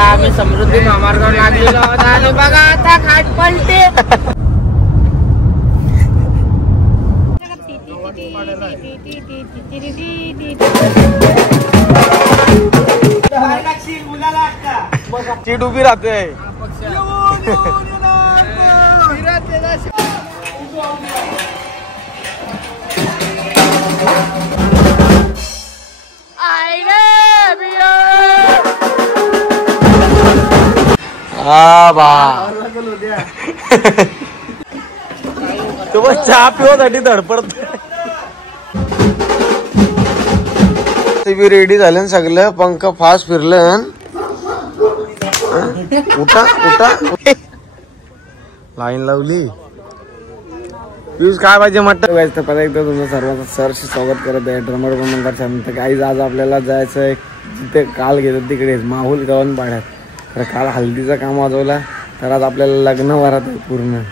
आम्ही समृद्धी महामार्गावर लागलेलो आहोत आणि बघा आता खाट पलटे. सीट उभी राहते. चहा पिवासाठी धडपडत. रेडी झालं सगळं. पंख फास्ट फिरलं. उठा उठा. लाईन लावली. पियुष काय पाहिजे म्हटलं तर परत एकदा तुमचं सर्वांचं सरशी स्वागत करत आहे ड्रमर बनवणार. काही आज आपल्याला जायचं आहे जिथे काल घेतात तिकडे माहुल गव्हाण पाड्यात. तर काल हल्दीचा काम वाजवला तर आज आपल्याला लग्न वरात आहे पूर्ण.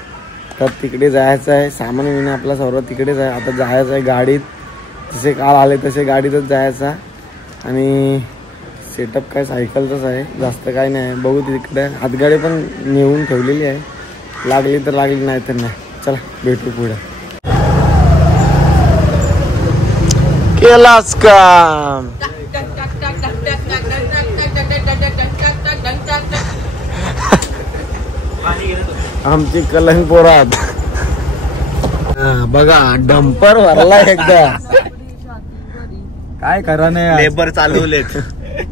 तर तिकडे जायचं आहे. सामान विना आपला सर्व तिकडेच आहे. आता जायचं आहे गाडीत. जसे काल आले तसे गाडीतच जायचा. आणि सेटअप काय सायकलचाच आहे. जास्त काय नाही. बघू तिकडे हातगाडी पण नेऊन ठेवलेली आहे. लागली तर लागली नाही तर नाही. चला भेटू पुढे. केलाच काम. आमची कलंग पोरात बघा डंपर भरला एकदा. काय करा नाही. लेबर चालवलेत.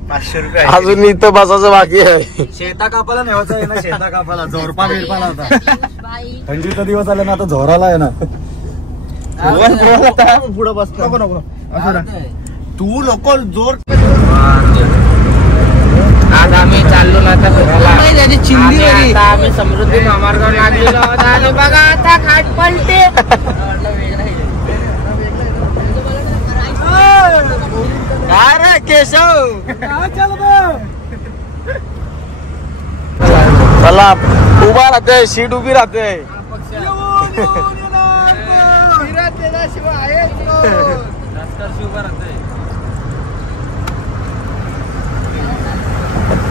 500 रुपये अजून इथं बसायचं बाकी आहे. शेता कापाला नेवायचं आहे ना. शेता कापाला झोरपा बिरपाला होता. थंडीचा दिवस आला ना. आता झोराला आहे ना. पुढे बस नको नको. तू लोक जोर. आज आम्ही चाललो ना आता फिरायला. आम्ही समृद्धी महामार्गावर लागलेलो आहोत आणि बघा आता खाट पलटे. काय रे केशव. चला उभा राहते. सीट उभी राहते.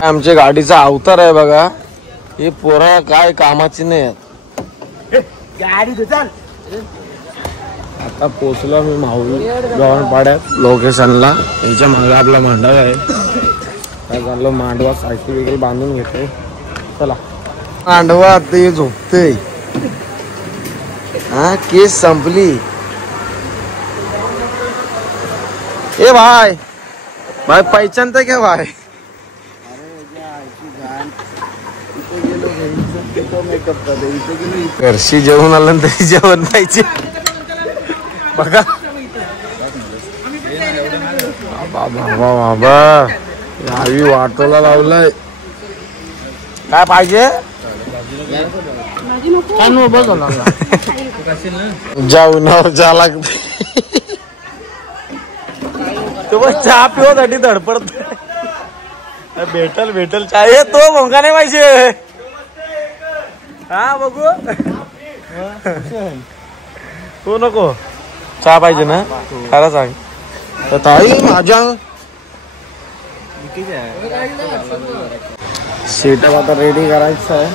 आमच्या गाडीचा अवतार आहे बघा. हे पोरा काय कामाची नाही. गाडी चाल. आता पोचलो मी माहुल गव्हाण पाड्यात लोकेशनला. याच्या मागे आपला मांडव आहे. काय झालं मांडवा सायकल वगैरे बांधून घेतो. चला मांडवा आता झोपते. हा केस संपली. ए भाई भाई पहचानते क्या भाई. घरशी जेवण आलं तरी जेवण पाहिजे बघा. बाबा बाबा गावी वाटोला लावलंय. काय पाहिजे जाऊ जा लागते. चहा पिवासाठी धडपडत. भेटल भेटल चहा. तो भोंगा नाही पाहिजे. हा बघू. तू नको चहा पाहिजे ना. खरं सांग. ताई माझ्या सेटअप आता रेडी करायचं आहे.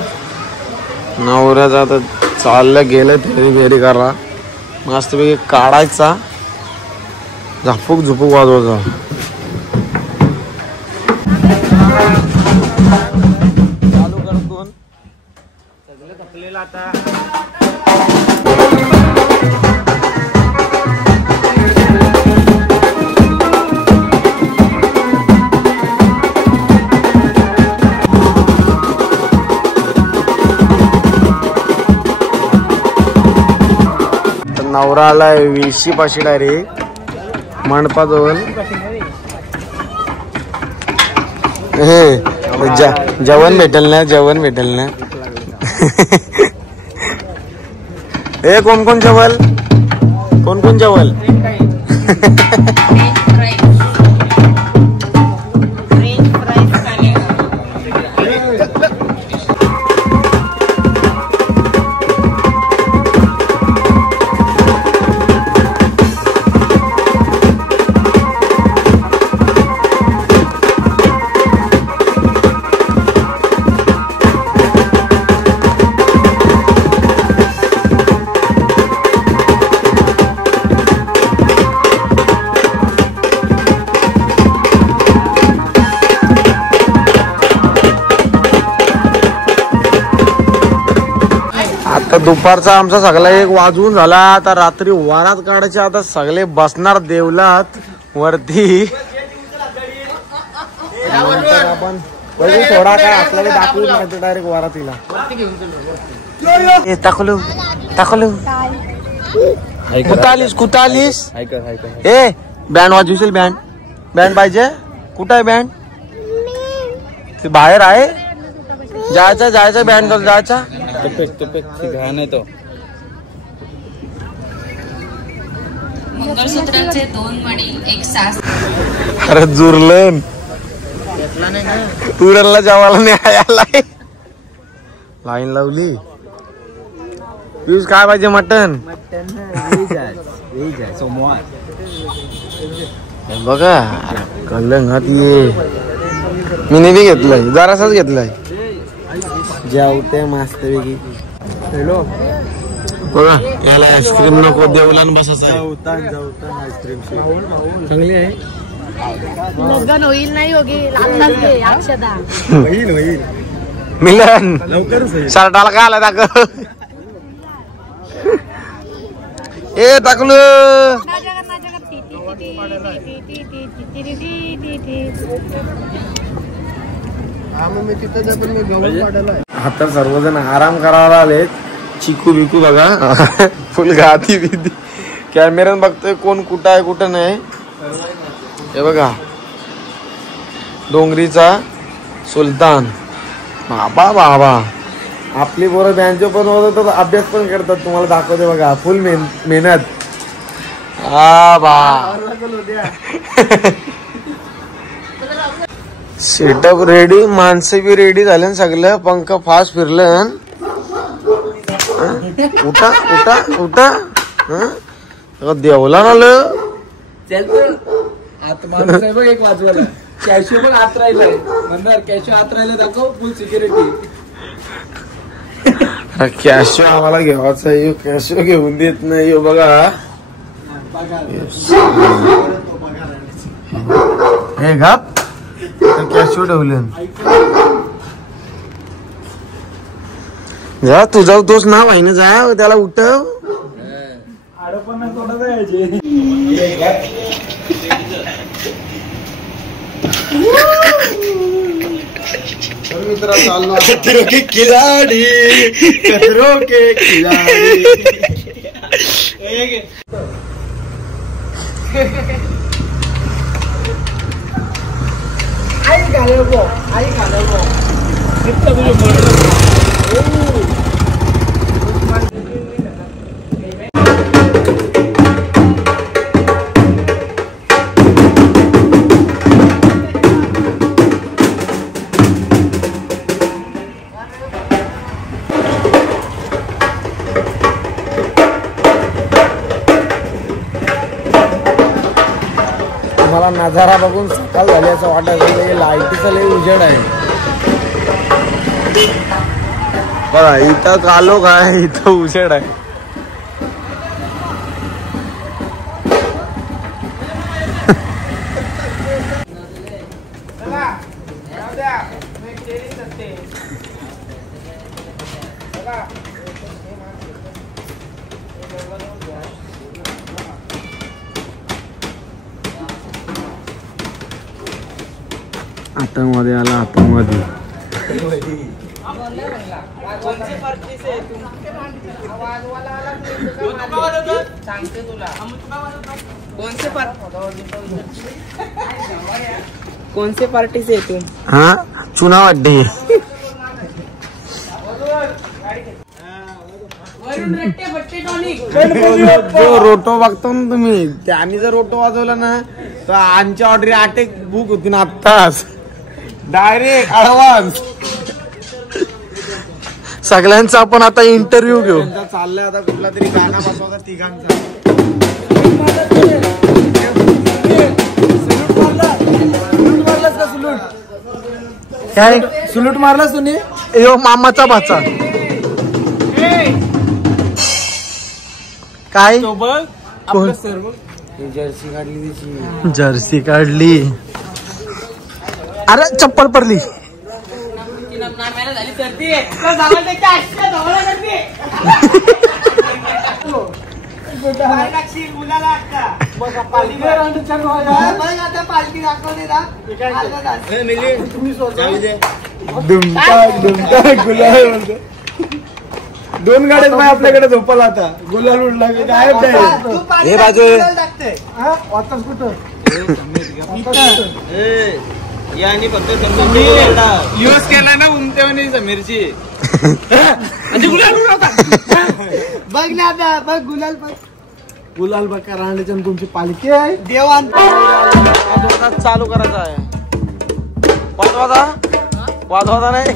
नवऱ्याचा आता चाललं गेलं फेरी फेरी करा. मस्तपैकी काढायचा. झापूक झुपूक वाजवायचा. चालू करतून सगळं थकलेलं आता. नवरा आलाय वेशी पाशी डायरेक्ट मंडपाजवळ. जेवण भेटेल ना. जेवण भेटेल ना. हे कोण कोण जेवल. कोण कोण जेवल. दुपारचा आमचा सगळा 1 वाजून झाला. आता रात्री वारात काढायचे. आता सगळे बसणार देवलात वरती. आपण थोडा काय आपल्याला दाखवू नाही डायरेक्ट वारातीला टाकलो टाकलो. कुठालीस ए बँड वाजवशील. बँड पाहिजे. कुठं आहे बँड? ते बाहेर आहे. जायचं बँड करून जायचा. नाही तो मंगळसूत्राचे 2 मणी 1 सास. अरे जुरलन तुरला जेवायला नाही आलाय. लाईन लावली. पियुष काय पाहिजे? मटन सोमवार बघा कलंगात ये. मी नेहमी घेतलंय. जरासाच घेतलाय. जेवते मस्त पैकी. बघा याला आईस्क्रीम नको. देवला बसायचं आईस्क्रीम चांगली आहे. लगन होईल नाही होगी अक्षदा होईल. मिलन शर्टाला काय आला दाखव. ए टाकलो. आता सर्वजण आराम करायला आलेत. चिकू बिकू बघा फुल गादी बिदी. कॅमेऱ्यात बघतोय कोण कुठं आहे कुठं नाही. हे बघा डोंगरीचा सुलतान. बाबा बाबा आपली पोरं बँजो पण होत अभ्यास पण करतात. तुम्हाला दाखवते बघा फुल मेहनत. Setup ready. माणसं बी रेडी झाले सगळं. पंख फास्ट फिरलं. उठा उठा उठा. देवला आलं. आता माणूस आहे बघ 1 वाजवायला. कॅशो पण आत राहिलाय. म्हणणार कॅशो आत राहिला दाखव. फुल सिक्युरिटी. कॅशो आम्हाला घ्यावाचा. कॅशो घेऊन देत नाही. बघा हे घाप कॅशो ठेवलं. जा तू जाऊ. तोच नाव आहे ना. जा त्याला उठव. मित्रा चाललो खतरों के खिलाडी. खतरों के खिलाडी. आई घालव. मला नजारा बघून सकाळ झाली असं वाटायचं. लाईटीचा लय उजेड आहे. बघा इथं कालो काय इथं उजेड आहे. आतंकवादी आला. आतंकवादी सांगते तुला कौन से पार्टी से तुम? हाँ चुनाव अड्डे. जो रोटो बघतो ना तुम्ही त्यांनी जर रोटो वाजवला ना तर आमच्या ऑर्डर 8 बुक होती ना आत्ताच. Direct advance. सगळ्यांचा आपण आता इंटरव्ह्यू घेऊ. चाललंय आता कुठला तरी गाणं बसवता तिघांचा. काय सुलूट मारला तुम्ही? यो मामाचा भाचा. काय जर्सी काढली तिची. जर्सी काढली. अरे चप्पल पडली. झाली करते पालखी दाखवते ना दोन गाड्यात बाय आपल्याकडे झोपाला आता गुलाल उडला गायब नाही हे बाजू यानी फक्त यूज केलाय ना उमतेवानी समीरची बघ ना आता बघ गुलाल बघ गुलाल बघा राहण्याच्या तुमची पालखी आहे देवान चालू करायचा आहे वाजवादा नाही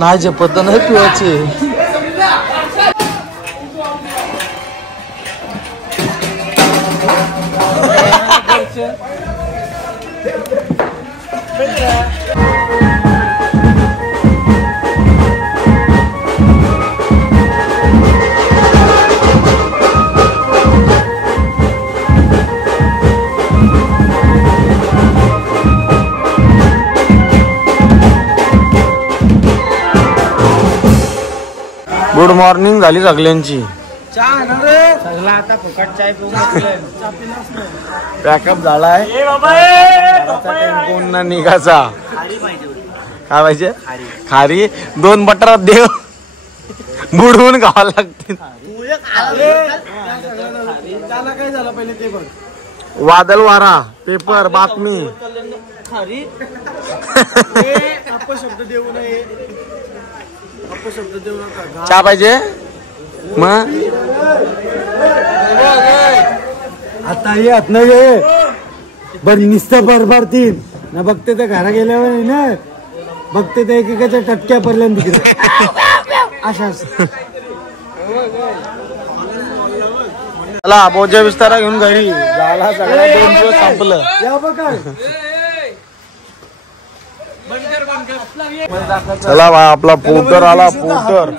नाही झेपत नाही पिवायचे. गुड मॉर्निंग झाली सगळ्यांची. सगळा आता फुकट चाय पिऊन पॅकअप झालाय. कोण ना निघाचा काय पाहिजे खारी 2 बटर देव बुडवून खावा लागतील. त्याला काय झालं पहिले ते बघ. वादळ वारा पेपर बातमी अपशब्द देऊ नये. अपशब्द देऊ नका. चहा पाहिजे मग आता येत नाही बरं नुसतं बरबारतील ना. बघते तर घरा गेल्यावर ना बघते तर एकेकाच्या टटक्या पडल्या तिकडे अशा. चला बोजा विस्तारा घेऊन घरी झाला सगळा 2 दिवस संपलं. या बघा चला बा आपला पोटर आला. पोटर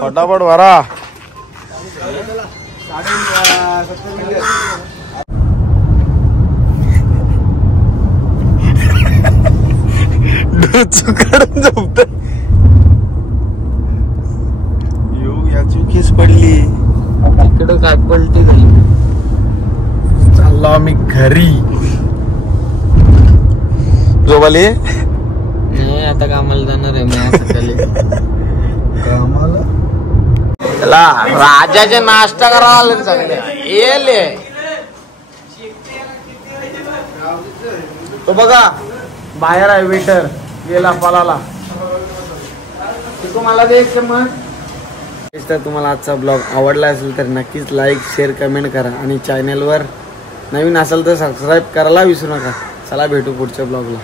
फटाफट भरा. चुकाडून झोपत या चुकीच पडली. इकडं काय पलटी झाली. चाललो आम्ही घरी. झोपाली नाही आता कामाला जाणार आहे मी सकाळी. कामाला चला राजाचे नाश्ता करावा लागेल सगळे. येले तो बघा बाहेर आहे वेटर गेला पलाला. तुम्हाला द्यायचं मग. तर तुम्हाला आजचा ब्लॉग आवडला असेल तर नक्कीच लाईक शेअर कमेंट करा आणि चॅनलवर नवीन असेल तर सबस्क्राईब करायला विसरू नका. चला भेटू पुढच्या ब्लॉगला.